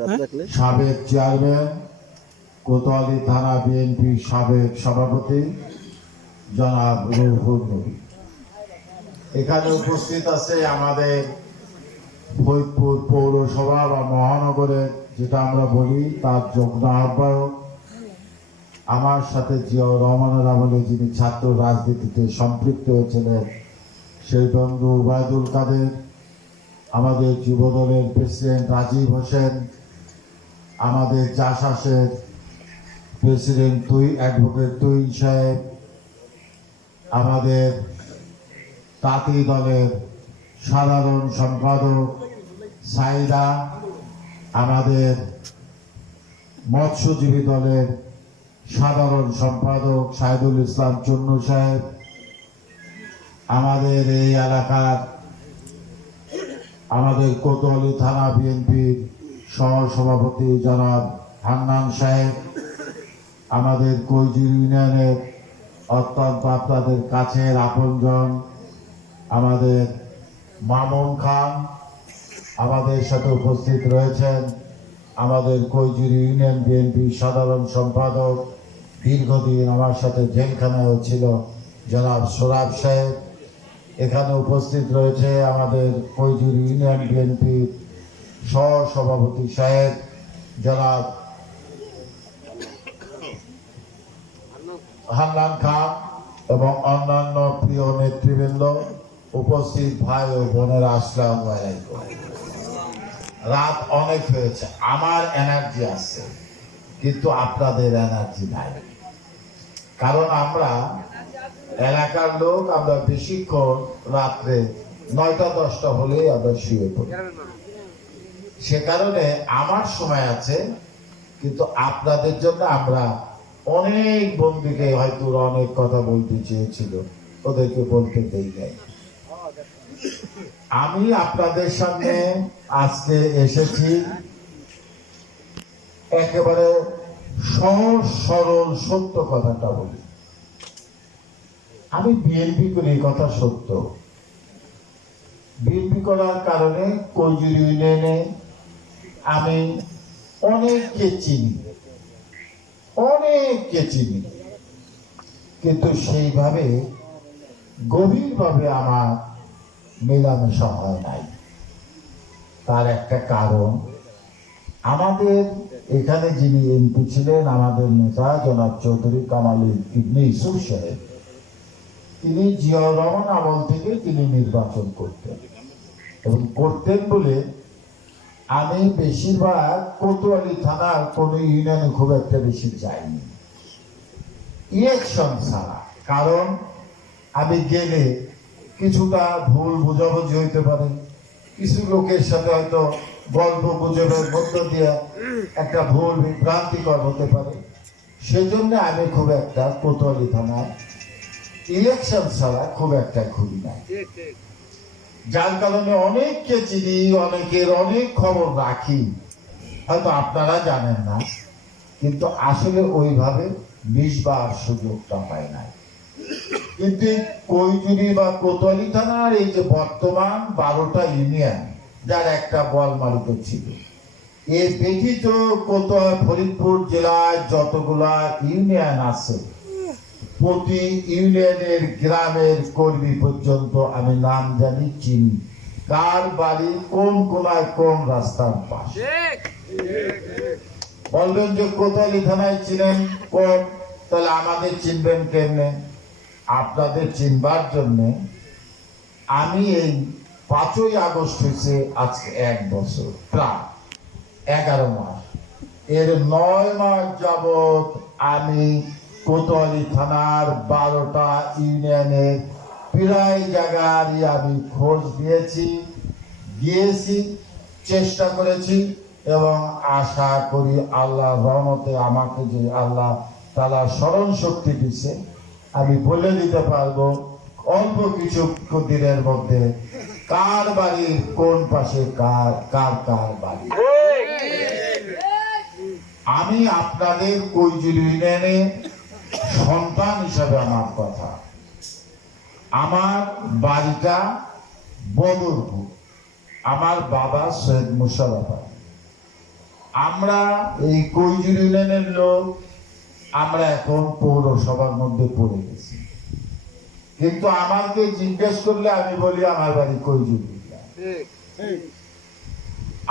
রাখলে সাবেক চেয়ারম্যান কোতোয়ালি থানা বিএনপি সাবেক সভাপতি জনাব রুহুল নবী। এখানে উপস্থিত আছে আমাদের ফরিদপুর পৌরসভা বা মহানগরের যেটা আমরা বলি তার যুগ্ম আহ্বায়ক। আমার সাথে জিয়াউর রহমানের আমলে যিনি ছাত্র রাজনীতিতে সম্পৃক্ত হয়েছিলেন সেই বন্ধু ওবায়দুল কাদের। আমাদের যুবদলের প্রেসিডেন্ট রাজীব হোসেন, আমাদের জাসাসের প্রেসিডেন্ট তুই, অ্যাডভোকেট তুই সাহেব, আমাদের তাঁতি দলের সাধারণ সম্পাদক সাইদা, আমাদের মৎস্যজীবী দলের সাধারণ সম্পাদক সাইদুল ইসলাম চন্নু সাহেব, আমাদের এই এলাকার আমাদের কোতোয়ালি থানা বিএনপির সহ সভাপতি জনাব হান্নান সাহেব, আমাদের কৈজির ইউনিয়নের অত্যন্ত আপনাদের কাছের আপনজন, আমাদের মামুন খান আমাদের সাথে উপস্থিত রয়েছেন, আমাদের কৈজির ইউনিয়ন বিএনপির সাধারণ সম্পাদক, দীর্ঘদিন আমার সাথে জেলখানায়ও ছিল জনাব সোরাব সাহেব। এখানে উপস্থিত রয়েছে আমাদের কৈজুর ইউনিয়ন বিএনপির সহ সভাপতি সাহেব জনাব হান্নান খান এবং অন্যান্য প্রিয় নেতৃবৃন্দ উপস্থিত ভাই ও বোনের, আসসালাম রাত অনেক হয়েছে, আমার এনার্জি আছে, কিন্তু আপনাদের এনার্জি নাই। কারণ আমরা এলাকার লোক আমরা বেশিক্ষণ রাত্রে নয়টা, দশটা হলেই আমরা শুয়ে পড়ি। সে কারণে আমার সময় আছে, কিন্তু আপনাদের জন্য আমরা অনেক বন্ধুকে হয়তো অনেক কথা বলতে চেয়েছিল, ওদেরকে বলতে দেই নাই। আমি আপনাদের সামনে আজকে এসেছি একেবারে সহজ, সরল, সত্য কথাটা বলি। আমি বিএনপি করি কথা সত্য। বিএনপি করার কারণে কৈজুর ইউনিয়নে আমি অনেককে চিনি অনেককে চিনি। কিন্তু সেইভাবে, গভীরভাবে আমার মেলামেশা হয় নাই। তার একটা কারণ, আমাদের এখানে যিনি এমপি ছিলেন, আমাদের নেতা জনাব চৌধুরী কামাল ইবনে ইসুফ সাহেব তিনি জিয়াউর রহমান আমল থেকে তিনি নির্বাচন করতেন। এবং করতেন বলে আমি বেশিরভাগ কোতোয়ালি থানার কোন ইউনিয়নে খুব একটা বেশি যাইনি। ইলেকশন ছাড়া, কারণ আমি গেলে কিছুটা ভুল বোঝাবুঝি হইতে পারে। কিছু লোকের সাথে হয়তো গল্প গুজবের মধ্য দিয়ে একটা ভুল বিভ্রান্তিকর হতে পারে। সেজন্য আমি খুব একটা কোতোয়ালি থানায় ইলেকশন ছাড়া খুব একটা ঘুরি নাই। যার কারণে অনেককে চিনি অনেকের অনেক খবর রাখি। হয়তো আপনারা জানেন না কিন্তু আসলে ওইভাবে মিশবার সুযোগটা হয় নাই। কিন্তু কৈজুরি বা কোতোয়ালি থানার এই যে বর্তমান বারোটা ইউনিয়ন যার একটা বলমালিত ছিল এ ব্যতীত কোতোয়া ফরিদপুর জেলায় যতগুলা ইউনিয়ন আছে প্রতি ইউনিয়নের গ্রামের কর্মী পর্যন্ত আমি নাম জানি চিনি। কার বাড়ি কোন কোনায় কোন রাস্তার পাশে? বলবেন যে কোতোয়ালি থানায় চিনেন? কোন? তাহলে আমাদের চিনবেন কেমনে? আপনাদের চিনবার জন্য আমি এই পাঁচই আগস্ট হয়েছে আজকে এক বছর প্রায় এগারো মাস। এর নয় মাস যাবৎ আমি কোতোয়ালি থানার বারোটা ইউনিয়নের প্রায় জায়গারই আমি খোঁজ দিয়েছি গিয়েছি চেষ্টা করেছি এবং আশা করি আল্লাহ রহমতে আমাকে যে আল্লাহ তালা স্মরণ শক্তি দিচ্ছে আমি বলে দিতে পারব অল্প কিছু দিনের মধ্যে কার বাড়ির কোন পাশে কার কার কার বাড়ি। আমি আপনাদের কৈজুরি ইউনিয়নে সন্তান হিসাবে আমার কথা। আমার বাড়িটা বদরপুর। আমার বাবা সৈয়দ মুশারফ। আমরা এই কৈজুর ইউনিয়নের লোক, আমরা এখন পৌরসভার মধ্যে পড়ে গেছি। কিন্তু আমাকে জিজ্ঞেস করলে আমি বলি, আমার বাড়ি কৈজুর।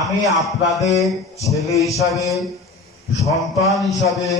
আমি আপনাদের ছেলে হিসাবে, সন্তান হিসাবে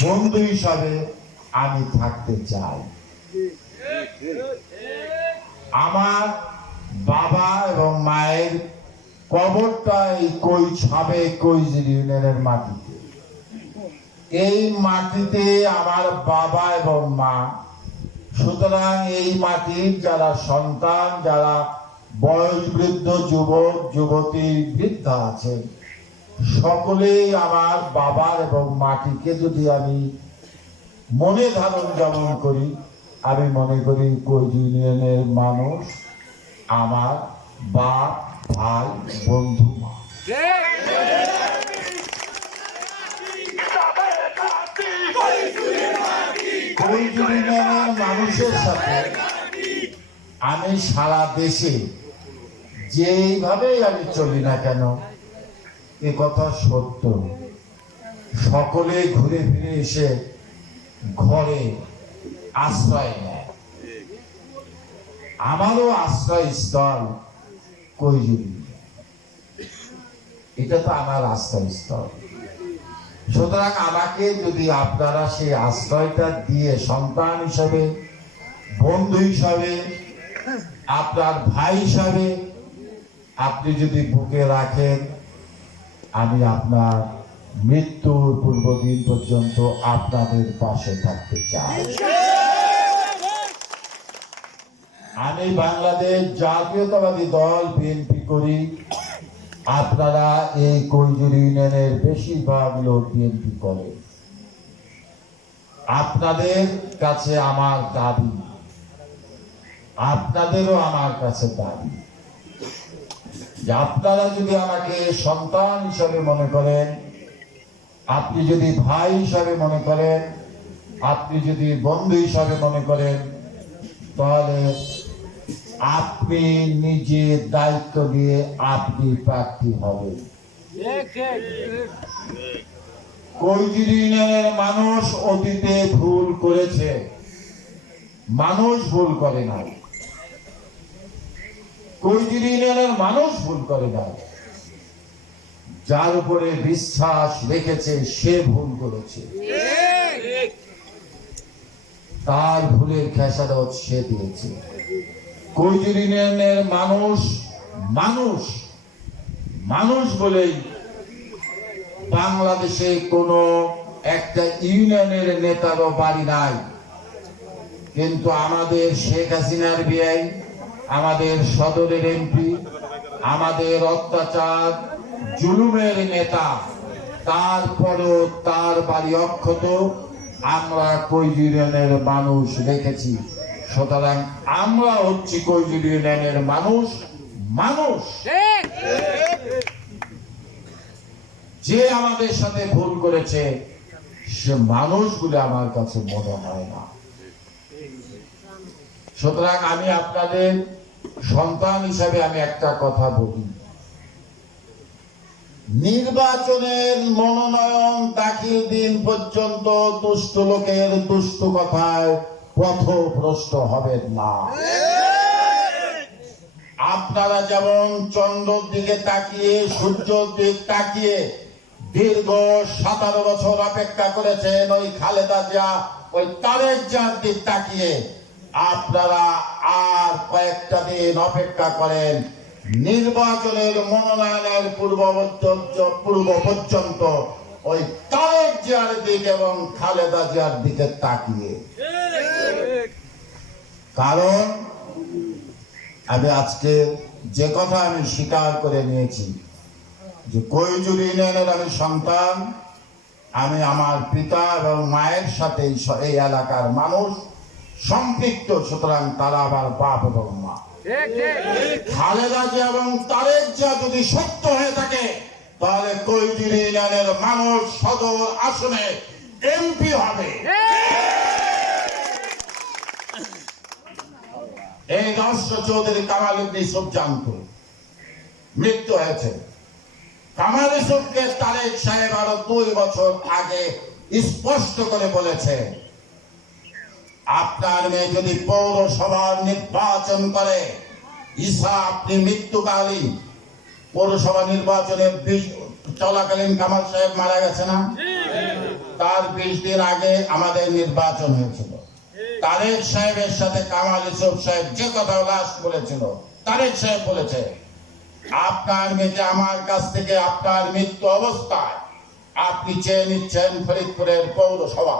বন্ধু হিসাবে আমি থাকতে চাই। আমার বাবা এবং মায়ের কবরটা এই কই ছাবে কৈজির ইউনিয়নের মাটিতে। এই মাটিতে আমার বাবা এবং মা। সুতরাং এই মাটির যারা সন্তান, যারা বয়স বৃদ্ধ যুবক, যুবতী, বৃদ্ধা আছেন সকলেই আমার বাবার এবং মাটিকে যদি আমি মনে ধারণ যেমন করি, আমি মনে করি কোচ ইউনিয়নের মানুষ আমার বাপ, ভাই, বন্ধু মা। মানুষের সাথে আমি সারা দেশে যেইভাবেই আমি চলি না কেন এ কথা সত্য। সকলে ঘুরে ফিরে এসে ঘরে আশ্রয় নেয়। আমারও আশ্রয় স্থল কৈজুরি এটা তো আমার আশ্রয় স্থল। সুতরাং আমাকে যদি আপনারা সেই আশ্রয়টা দিয়ে সন্তান হিসাবে, বন্ধু হিসাবে, আপনার ভাই হিসাবে আপনি যদি বুকে রাখেন আমি আপনার মৃত্যুর পূর্বদিন পর্যন্ত আপনাদের পাশে থাকতে চাই। আমি বাংলাদেশ জাতীয়তাবাদী দল, বিএনপি করি। আপনারা এই কৈজুর ইউনিয়নের বেশিরভাগ লোক বিএনপি করে। আপনাদের কাছে আমার দাবি। আপনাদেরও আমার কাছে দাবি। যে আপনারা যদি আমাকে সন্তান হিসাবে মনে করেন, আপনি যদি ভাই হিসাবে মনে করেন, আপনি যদি বন্ধু হিসাবে মনে করেন, তাহলে আপনি নিজে দায়িত্ব নিয়ে আপনি প্রার্থী হবেন। মানুষ অতীতে ভুল করেছে। মানুষ ভুল করে নাই। কৈজির ইউনিয়নের মানুষ ভুল করে নাই যার উপরে বিশ্বাস রেখেছে, সে ভুল করেছে। তার ভুলের খেসারত সে দিয়েছে। কৈজুর ইউনিয়নের মানুষ মানুষ মানুষ বলেই বাংলাদেশে কোনো একটা ইউনিয়নের নেতারও বাড়ি নাই। কিন্তু আমাদের শেখ হাসিনার বিআই আমাদের সদরের এমপি, আমাদের অত্যাচার, জুলুমের নেতা, তারপরও তার বাড়ি অক্ষত আমরা কৈজুর ইউনিয়নের মানুষ রেখেছি সুতরাং আমরা হচ্ছি কৈজুর ইউনিয়নের মানুষ মানুষ। যে আমাদের সাথে ভুল করেছে, সে মানুষগুলো আমার কাছে মনে হয় না। সুতরাং আমি আপনাদের সন্তান হিসাবে আমি একটা কথা বলি। নির্বাচনের মনোনয়ন দাখিল দিন পর্যন্ত দুষ্ট লোকের দুষ্ট কথায় পথভ্রষ্ট হবেন না। আপনারা যেমন চন্দ্রের দিকে তাকিয়ে, সূর্যের দিক তাকিয়ে দীর্ঘ সতেরো বছর অপেক্ষা করেছেন, ওই খালেদা জিয়া, ওই তারেক জিয়ার দিক তাকিয়ে আপনারা আর কয়েকটা দিন অপেক্ষা করেন। নির্বাচনের মনোনয়নের পূর্ব পূর্ব পর্যন্ত ওই তারেক জিয়ার দিক এবং খালেদা জিয়ার দিকে তাকিয়ে। কারণ আমি আজকে যে কথা আমি স্বীকার করে নিয়েছি, যে কৈজুর ইউনিয়নের আমি সন্তান, আমি আমার পিতা এবং মায়ের সাথে এই এলাকার মানুষ সম্পৃক্ত সুতরাং তারা আবার বাপ এবং মা। খালেদা জিয়া এবং তারেক জিয়া যদি সত্য হয়ে থাকে তাহলে কৈজুর ইউনিয়নের মানুষ সদর আসনে এমপি হবে। এই রহস্য চৌধুরী কামাল ইউসুফ জানতো। মৃত্যু হয়েছে। কামাল ইউসুফকে তার তারেক সাহেব আরও দুই বছর আগে স্পষ্ট করে বলেছে আপনার মেয়ে যদি পৌরসভার নির্বাচন করে, ঈশা, আপনি মৃত্যুকালীন। পৌরসভা নির্বাচনে চলাকালীন কামাল সাহেব মারা গেছে না? তার বিশ দিন আগে আমাদের নির্বাচন হয়েছিল। তারেক সাহেবের সাথে কামাল ইসুফ সাহেব যে কথা লাস্ট বলেছিল, তারেক সাহেব বলেছে, আপনার মেয়েকে আমার কাছ থেকে আপনার মৃত্যু অবস্থায়, আপনি চেয়ে নিচ্ছেন ফরিদপুরের পৌরসভা।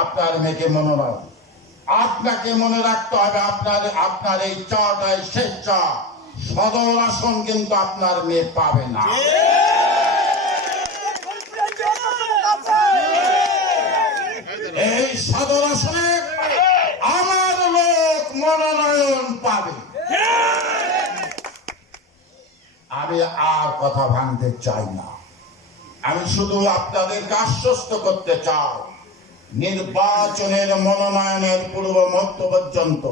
আপনার মেয়েকে মনোনয়ন আপনাকে মনে রাখতে হবে আপনার আপনার এই চাটাই চা সদর আসন কিন্তু আপনার মেয়ে পাবে না। এই সদর আসনে আমার লোক মনোনয়ন পাবে। আমি আর কথা ভাঙতে চাই না। আমি শুধু আপনাদেরকে আশ্বস্ত করতে চাই। নির্বাচনের মনোনয়নের পূর্ব মধ্য পর্যন্ত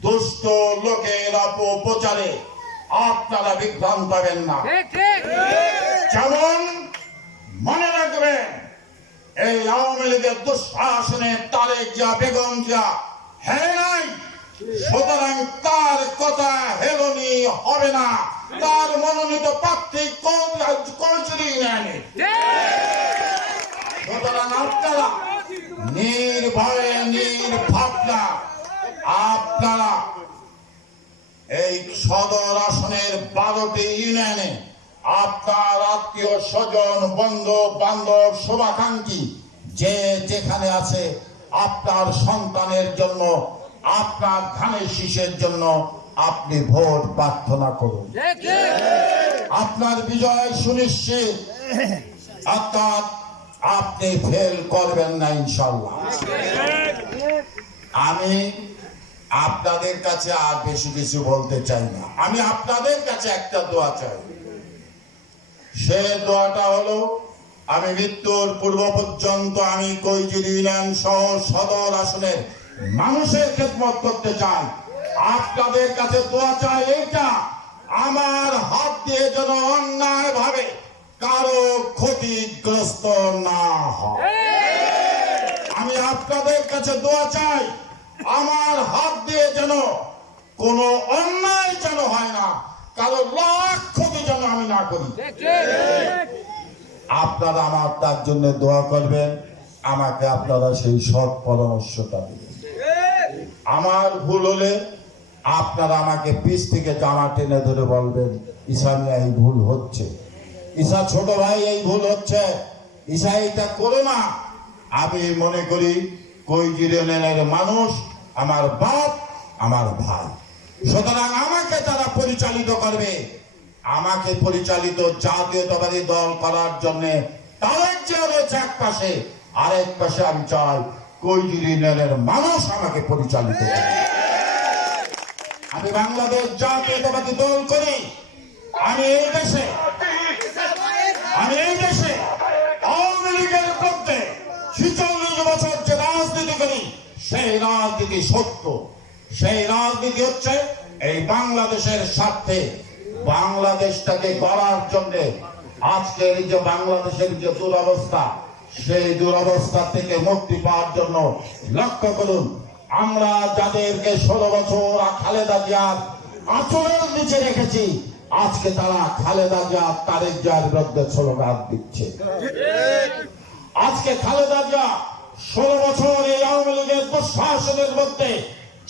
দুষ্ট লোকের অপপ্রচারে আপনারা বিভ্রান্ত হবেন না। যেমন মনে রাখবেন এই আওয়ামী লীগের দুঃশাসনে তারেক যা বেগম যা হ্যাঁ নাই? সুতরাং তার কথা হেলনি হবে না। তার মনোনীত প্রার্থী কৌচুরি বন্ধু বান্ধব শুভাকাঙ্ক্ষী যে যেখানে আছে আপনার সন্তানের জন্য, আপনার ধানের শীষের জন্য আপনি ভোট প্রার্থনা করুন। আপনার বিজয় সুনিশ্চিত। অর্থাৎ আপনি ফেল করবেন না ইনশাল্লাহ আমি আপনাদের কাছে আর বেশি কিছু বলতে চাই না। আমি আপনাদের কাছে একটা দোয়া চাই। সে দোয়াটা হলো, আমি মৃত্যুর পূর্ব পর্যন্ত আমি কৈজির ইউনিয়ন সহ সদর আসনের মানুষের খেদমত করতে চাই। আপনাদের কাছে দোয়া চাই এইটা। আমার হাত দিয়ে যেন অন্যায় ভাবে, কারও ক্ষতিগ্রস্ত না হয়। আমি আপনাদের কাছে দোয়া চাই, আমার হাত দিয়ে যেন কোনো অন্যায় যেন হয় না। কারও লাখ ক্ষতি যেন আমি না করি। আপনারা আমার তার জন্য দোয়া করবেন আমাকে আপনারা সেই সৎ পরামর্শটা দিবেন। আমার ভুল হলে আপনারা আমাকে পিছ থেকে জামা টেনে ধরে বলবেন ঈশা মিয়া এই ভুল হচ্ছে। ঈশা ছোট ভাই এই ভুল হচ্ছে। ঈশা এইটা করো না। আমি মনে করি কৈজিরেনের মানুষ? আমার বাপ আমার ভাই। সুতরাং আমাকে তারা পরিচালিত করবে। আমাকে পরিচালিত জাতীয়তাবাদী দল করার জন্য তারেক জিয়া রয়েছে এক পাশে। আরেক পাশে আমি চাই কৈজিরিনের মানুষ আমাকে পরিচালিত আমি বাংলাদেশ জাতীয়তাবাদী দল করি। আমি এই দেশে, আমি এই দেশে আওয়ামী লীগের মধ্যে ছিচল্লিশ বছর যে রাজনীতি করি, সেই রাজনীতি সত্য। সেই রাজনীতি হচ্ছে এই বাংলাদেশের স্বার্থে বাংলাদেশটাকে গড়ার জন্য আজকের যে বাংলাদেশের যে দুরবস্থা, সেই দুরবস্থা থেকে মুক্তি পাওয়ার জন্য লক্ষ্য করুন। আমরা যাদেরকে ষোলো বছর খালেদা জিয়ার আচরণ নিচে রেখেছি, আজকে তারা খালেদা জিয়া, তারেক জিয়ার বিরুদ্ধে স্লোগান দিচ্ছে। আজকে খালেদা জিয়া ষোলো বছর এই আওয়ামী লীগের দুঃশাসনের মধ্যে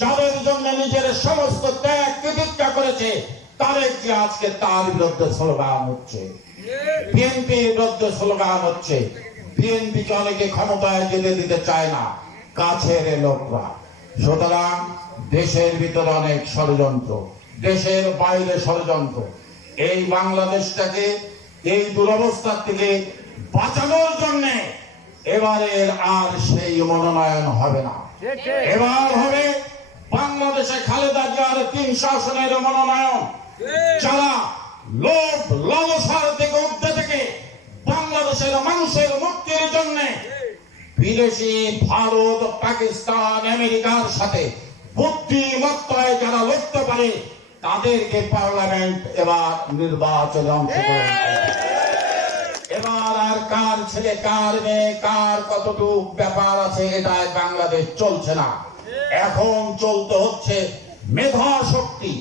যাদের জন্য নিজের সমস্ত ত্যাগ প্রতিজ্ঞা করেছে জিয়া আজকে তার বিরুদ্ধে স্লোগান হচ্ছে? বিএনপির বিরুদ্ধে স্লোগান হচ্ছে বিএনপিকে অনেকে ক্ষমতায় যেতে দিতে চায় না কাছের লোকরা। সুতরাং দেশের ভিতরে অনেক ষড়যন্ত্র দেশের বাইরে ষড়যন্ত্র। এই বাংলাদেশটাকে এই দুরবস্থার থেকে বাঁচানোর জন্য এবারের আর সেই মনোনয়ন হবে না। এবার হবে জিয়ার তিন শাসনের মনোনয়ন যারা লোভ, লালসার থেকে উঠতে থেকে বাংলাদেশের মানুষের মুক্তির জন্য বিদেশি, ভারত, পাকিস্তান, আমেরিকার সাথে বুদ্ধিমত্তায় যারা লড়তে পারে, তাদেরকে পার্লামেন্ট এবার নির্বাচনে অংশগ্রহণ করবে। কার ছেলে, কার মেয়ে, কার কতটুক ব্যাপার আছে, এটাই বাংলাদেশ চলছে না এখন চলতে হচ্ছে মেধা শক্তি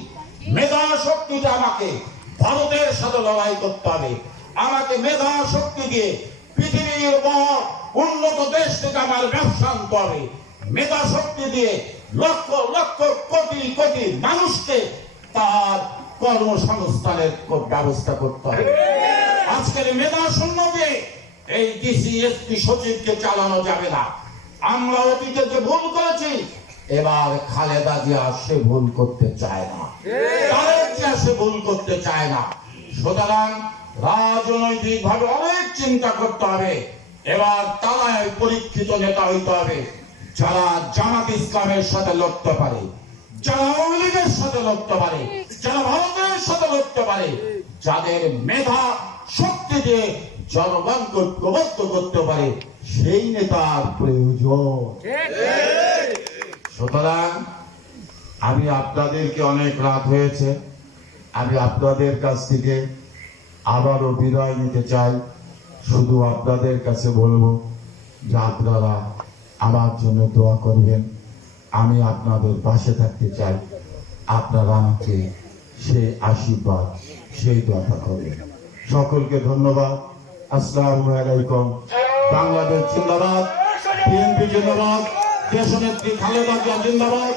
মেধা শক্তিটা আমাকে ভারতের সাথে লড়াই করতে হবে, আমাকে মেধা শক্তি দিয়ে পৃথিবীর বড় উন্নত দেশ থেকে আমার ব্যবসা আনতে হবে। মেধা শক্তি দিয়ে লক্ষ লক্ষ, কোটি কোটি মানুষকে তার কর্মসংস্থানের ব্যবস্থা করতে হবে। আজকের মেধা শূন্যকে এই ডিসি, এসপি সচিবকে চালানো যাবে না। আমরা অতীতে যে ভুল করেছি এবার খালেদা জিয়া সে ভুল করতে চায় না। তারেক জিয়া সে ভুল করতে চায় না। সুতরাং রাজনৈতিক ভাবে অনেক চিন্তা করতে হবে। এবার তারাই পরীক্ষিত নেতা হইতে হবে। যারা জামাত ইসলামের সাথে লড়তে পারে যারা আওয়ামী লীগের সাথে লড়তে পারে যারা ভারতের সাথে লড়তে পারে যাদের মেধা শক্তি দিয়ে জনগণকে ঐক্যবদ্ধ করতে পারে সেই নেতার প্রয়োজন। সুতরাং আমি আপনাদেরকে অনেক রাত হয়েছে। আমি আপনাদের কাছ থেকে আবারও বিদায় নিতে চাই। শুধু আপনাদের কাছে বলব যে আপনারা আমার জন্য দোয়া করবেন। আমি আপনাদের পাশে থাকতে চাই। আপনারা আমাকে সেই আশীর্বাদ, সেই দোয়াটা করবেন। সকলকে ধন্যবাদ। আসসালামু আলাইকুম। বাংলাদেশ জিন্দাবাদ। বিএনপি জিন্দাবাদ। দেশনেত্রী খালেদা জিয়া জিন্দাবাদ।